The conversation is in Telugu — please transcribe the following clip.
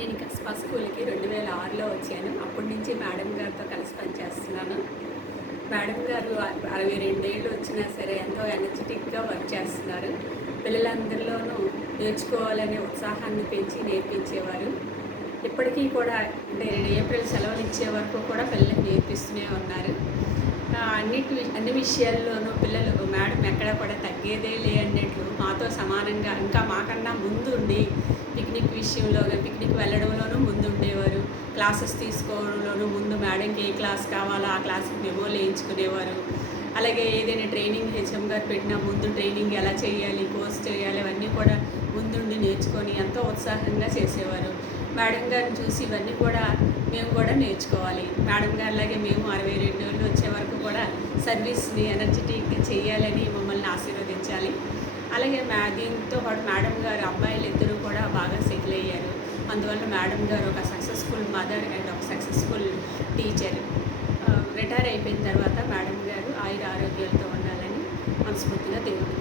నేను కస్బా స్కూల్‌కి 2006లో వచ్చాను. అప్పటి నుంచి మేడం గారితో కలిసి పనిచేస్తున్నాను. మేడం గారు 62 ఏళ్ళు వచ్చినా సరే ఎంతో ఎనర్జిటిక్‌గా వర్క్ చేస్తున్నారు. పిల్లలందరిలోనూ నేర్చుకోవాలనే ఉత్సాహాన్ని పెంచి నేర్పించేవారు. ఇప్పటికీ కూడా అంటే ఏప్రిల్ సెలవులు ఇచ్చే వరకు కూడా పిల్లలకి నేర్పిస్తూనే ఉన్నారు. అన్ని విషయాల్లోనూ పిల్లలు మేడం ఎక్కడా కూడా తగ్గేదేలే అన్నట్లు మాతో సమానంగా ఇంకా మాకన్నా ముందుండి పిక్నిక్ విషయంలో పిక్నిక్ వెళ్ళడంలోనూ ముందుండేవారు. క్లాసెస్ తీసుకోవడంలోనూ ముందు మేడంకి ఏ క్లాస్ కావాలో ఆ క్లాస్‌కి డెమోలు వేయించుకునేవారు. అలాగే ఏదైనా ట్రైనింగ్ హెచ్ఎం గారు పెట్టినా ముందు ట్రైనింగ్ ఎలా చేయాలి, కోర్స్ చేయాలి అవన్నీ కూడా ముందుండి నేర్చుకొని ఎంతో ఉత్సాహంగా చేసేవారు. మేడం గారిని చూసి ఇవన్నీ కూడా మేము కూడా నేర్చుకోవాలి. మేడం గారిలాగే మేము 62 ఏళ్ళు వచ్చే వరకు కూడా సర్వీస్‌ని ఎనర్జిటిక్‌గా చేయాలని మమ్మల్ని ఆశీర్వదించాలి. అలాగే దీంతో పాటు మేడం గారు అబ్బాయిలిద్దరూ కూడా బాగా సెటిల్ అయ్యారు. అందువల్ల మేడం గారు ఒక సక్సెస్ఫుల్ మదర్ అండ్ ఒక సక్సెస్ఫుల్ టీచర్. రిటైర్ అయిపోయిన తర్వాత మేడం గారు ఆయుర ఆరోగ్యాలతో ఉండాలని మనస్ఫూర్తిగా దేవుడిని